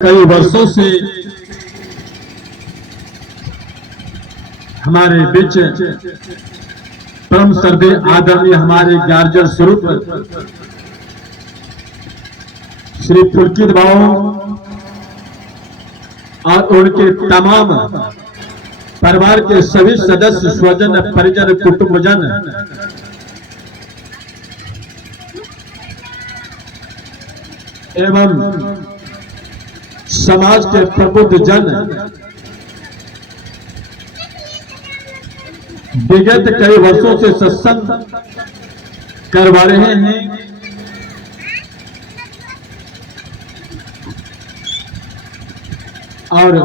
कई वर्षों से हमारे बीच परम श्रद्धेय आदरणीय हमारे गार्जियन स्वरूप श्री पुलकित बाबू और उनके तमाम परिवार के सभी सदस्य, स्वजन, परिजन, कुटुंबजन एवं समाज के प्रबुद्ध जन विगत कई वर्षों से सत्संग करवा रहे हैं। और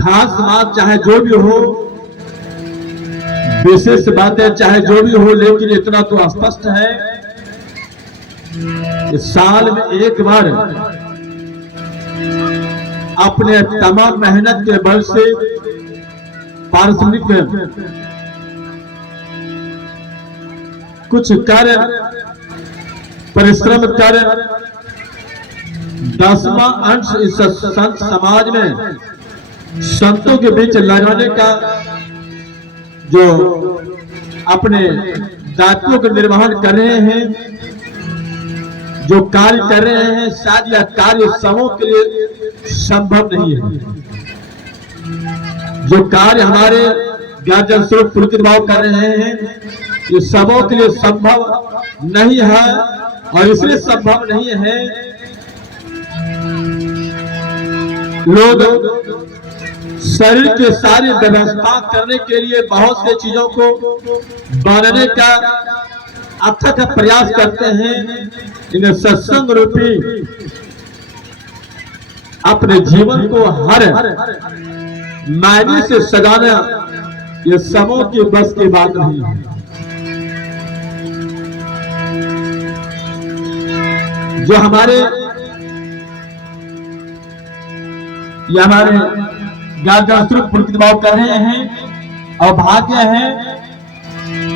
खास बात चाहे जो भी हो, विशेष बातें चाहे जो भी हो, लेकिन इतना तो स्पष्ट है कि साल में एक बार अपने तमाम मेहनत के बल से पारिश्रमिक कुछ कर परिश्रम कर 10वां अंश इस संत समाज में संतों के बीच लगाने का जो अपने दायित्वों का निर्वहन कर रहे हैं, जो कार्य कर रहे हैं, शायद यह कार्य सबों के लिए संभव नहीं है। जो कार्य हमारे गार्जियन स्वरूप पुलकित बाबू कर रहे हैं, ये सबों के लिए संभव नहीं है। और इसलिए संभव नहीं है, लोग शरीर के सारी व्यवस्था करने के लिए बहुत से चीजों को बनाने का अथक प्रयास करते हैं। इन्हें सत्संग रूपी अपने जीवन को हर मायने से सजाना ये सबों की बस की बात नहीं है। जो हमारे गार्जियन स्वरूप पुलकित बाबू कर रहे हैं, और भाग्य है,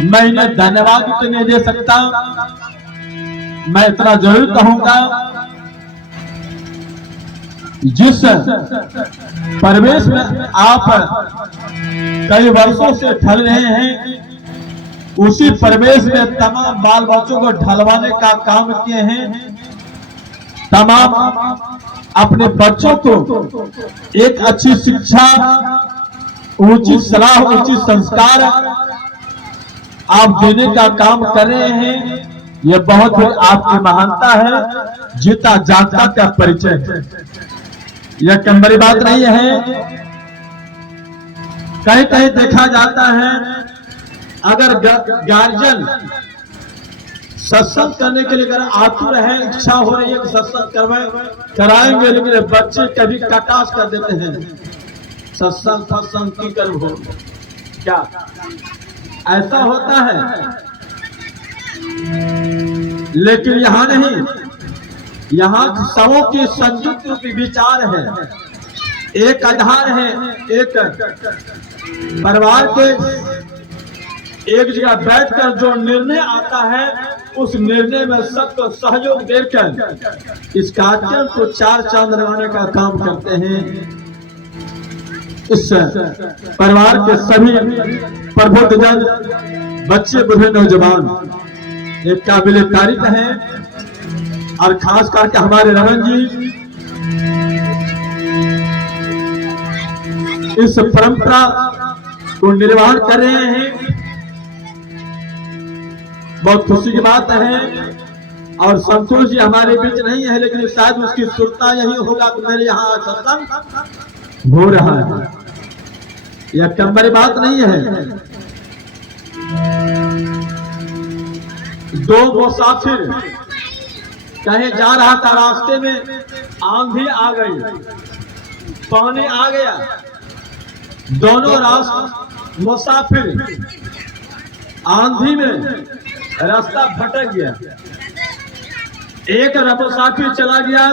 मैं इन्हें धन्यवाद तो नहीं दे सकता, मैं इतना जरूर कहूंगा, जिस परिवेश में आप कई वर्षों से ढल रहे हैं, उसी परिवेश में तमाम बाल बच्चों को ढलवाने का काम किए हैं। तमाम अपने बच्चों को एक अच्छी शिक्षा, उचित सलाह, उचित संस्कार आप देने का काम कर रहे हैं। यह बहुत बड़ी आपकी महानता है, जीता जागता का परिचय है। यह कम बड़ी बात नहीं है। कहीं कहीं देखा जाता है, अगर गार्जियन सत्संग करने के लिए अगर आतुर है, इच्छा हो रही है कि सत्संग कराएंगे, लेकिन बच्चे कभी कटाश कर देते हैं, सत्संग की कर हो क्या ऐसा होता है। लेकिन यहाँ नहीं, यहाँ सबों के संयुक्त विचार है, एक आधार है, एक परिवार के एक जगह बैठकर जो निर्णय आता है, उस निर्णय में सबको सहयोग देकर इस कार्यक्रम को चार चांद लगाने का काम करते हैं। इस परिवार के सभी प्रबुद्ध जन, बच्चे, बूढ़े, नौजवान एक काबिल तारीफ है। और खास करके हमारे रमन जी इस परंपरा को निर्वहन कर रहे हैं, बहुत खुशी की बात है। और संतोष जी हमारे बीच नहीं है, लेकिन शायद उसकी सुरता यही होगा कि मेरे यहाँ सत्संग हो रहा है। यह कम बड़ी बात नहीं है। दो मुसाफिर कहीं जा रहा था, रास्ते में आंधी आ गई, पानी आ गया, दोनों मुसाफिर आंधी में रास्ता भटक गया। एक मुसाफिर चला गया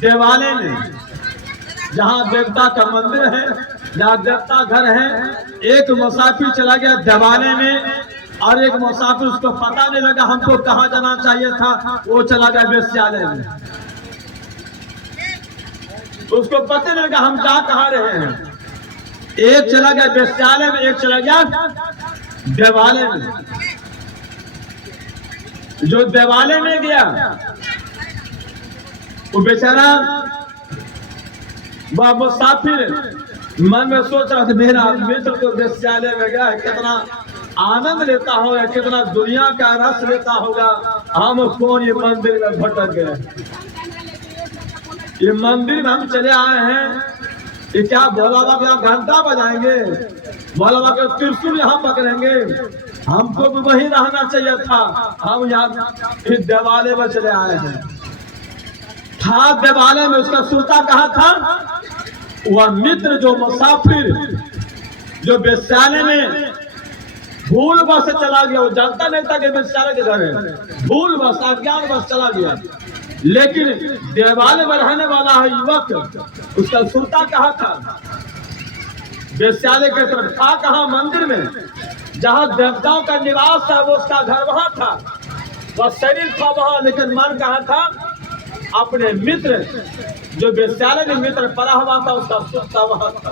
देवालय में, जहां देवता का मंदिर है, जहाँ देवता घर है, एक मुसाफिर चला गया देवालय में और एक मुसाफिर, उसको पता नहीं लगा हमको कहाँ जाना चाहिए था, वो चला गया वेश्यालय में। उसको पता नहीं लगा हम जा कहाँ रहे हैं। एक चला गया वेश्यालय में, एक चला गया देवालय में। जो देवालय में गया वो बेचारा, वह मुसाफिर मन में सोच रहा था मेरा मित्र तो वेश्यालय में गया, कितना आनंद लेता होगा, कितना दुनिया का रस लेता होगा, हम कौन ये मंदिर में भटक गए। ये मंदिर में हम चले आए हैं, ये क्या भोला बाबा यहाँ घंटा बजाएंगे, भोला बाबा के त्रिशूल यहाँ पकड़ेंगे, हमको भी वही रहना चाहिए था। हम यहाँ इस देवालय में चले आए हैं। था देवालय में, उसका श्रोता कहाँ था? वह मित्र जो मुसाफिर जो वेश्यालय में भूल बस चला गया, वो जानता नहीं था कि वेश्यालय के घर है, भूल बस अज्ञान बस चला गया। लेकिन देवालय में रहने वाला है युवक, उसका श्रोता कहाँ था? वेश्यालय के तरफ था। कहाँ? मंदिर में, जहाँ देवताओं का निवास था, वो उसका घर वहां था, वह शरीर था वहां, लेकिन मन कहाँ था? अपने मित्र जो वेश्यालय में मित्र पड़ा हुआ था, उसका श्रोता वहां था।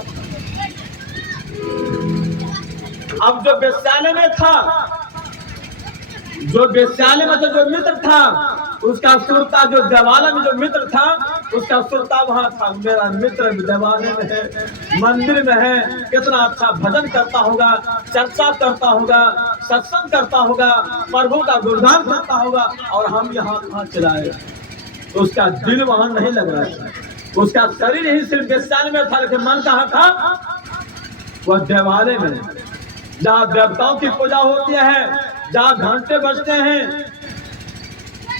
अब जो वेश्यालय में था, जो वेश्यालय में जो मित्र था, उसका श्रोता जो देवालय में जो मित्र था, उसका श्रोता वहां था। मेरा मित्र देवालय में है, मंदिर में है, कितना अच्छा भजन करता होगा, चर्चा करता होगा, सत्संग करता होगा, प्रभु का गुणगान करता होगा, और हम यहाँ कहाँ चलाए। तो उसका दिल वहां नहीं लग रहा था, उसका शरीर ही सिर्फ वेश्यालय में था, लेकिन मन कहाँ था? वह देवालय में, जहाँ देवताओं की पूजा होती है, जहाँ घंटे बजते हैं,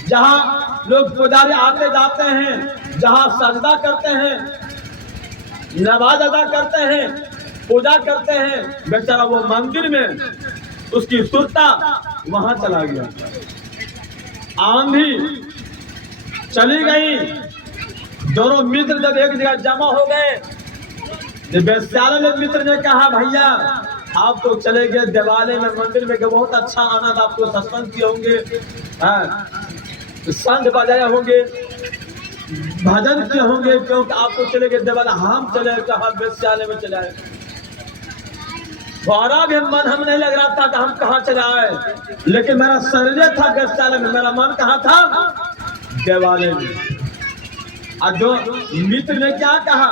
जहाँ लोग पुजारी आते जाते हैं, जहाँ सजदा करते हैं, नमाज अदा करते हैं, पूजा करते हैं, बेचारा वो मंदिर में उसकी सुरता वहां चला गया। आंधी चली गई, दोनों मित्र जब एक जगह जमा हो गए, वेश्यालय में मित्र ने कहा भैया आप तो चले गए देवालय में, मंदिर में गए, बहुत अच्छा आनंद, आपको सत्संग किए होंगे, संग बजाए होंगे, भजन किए होंगे, क्योंकि आपको चले गए देवालय, हम चले कहा वेश्यालय में चले आए। हमारा भी मन हम नहीं लग रहा था कि हम कहाँ चले आए, लेकिन मेरा शरीर था वेश्यालय में, मेरा मन कहाँ था? देवालय में। और जो मित्र ने क्या कहा,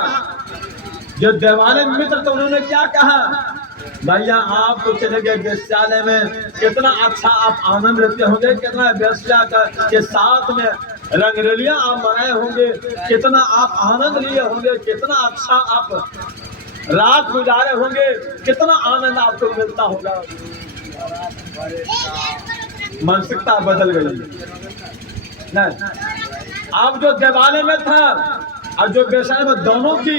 जो देवालय में मित्र तो उन्होंने क्या कहा? भैया आप तो चले गए वेश्यालय में, कितना अच्छा आप आनंद लेते होंगे, कितना वेश्या के साथ में रंगरलियां आप मनाए होंगे, कितना आप आनंद लिए होंगे, कितना अच्छा आप रात गुजारे होंगे, कितना आनंद आपको मिलता होगा। मानसिकता बदल गई नहीं। अब जो देवालय में था और जो वेश्यालय में, दोनों की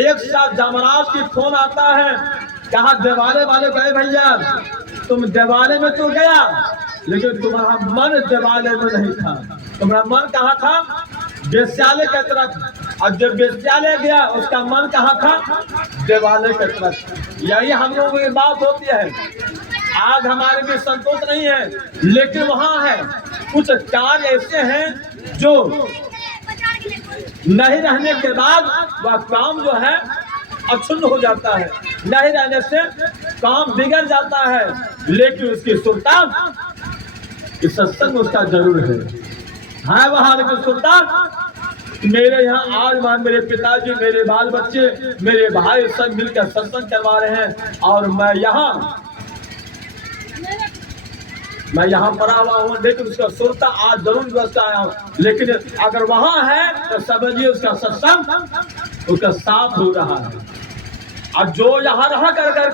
एक साथ जमराज की फोन आता है, कहा देवालय वाले गए भैया तुम देवालय में तो गया, लेकिन तुम्हारा मन देवालय में नहीं था, तुम्हारा मन कहाँ था? वेश्यालय की तरफ। और जब वेश्यालय गया उसका मन कहाँ था? देवालय की तरफ। यही हम लोगों की बात होती है। आज हमारे भी संतोष नहीं है, लेकिन वहाँ है कुछ कार्य ऐसे हैं जो नहीं रहने के बाद वह काम जो है अक्षुण्ण हो जाता है, नहीं रहने से काम बिगड़ जाता है, लेकिन उसकी सुरता इस सत्संग उसका जरूर है वहां। लेकिन सुरता मेरे यहाँ आज मान मेरे पिताजी, मेरे बाल बच्चे, मेरे भाई सब मिलकर सत्संग करवा रहे हैं, और मैं यहाँ पढ़ा हुआ हूँ, लेकिन उसका सुरता आज जरूर व्यवस्था आया हूँ। लेकिन अगर वहां है तो समझिए उसका सत्संग उसका साथ हो रहा है। और जो यहाँ रहा कर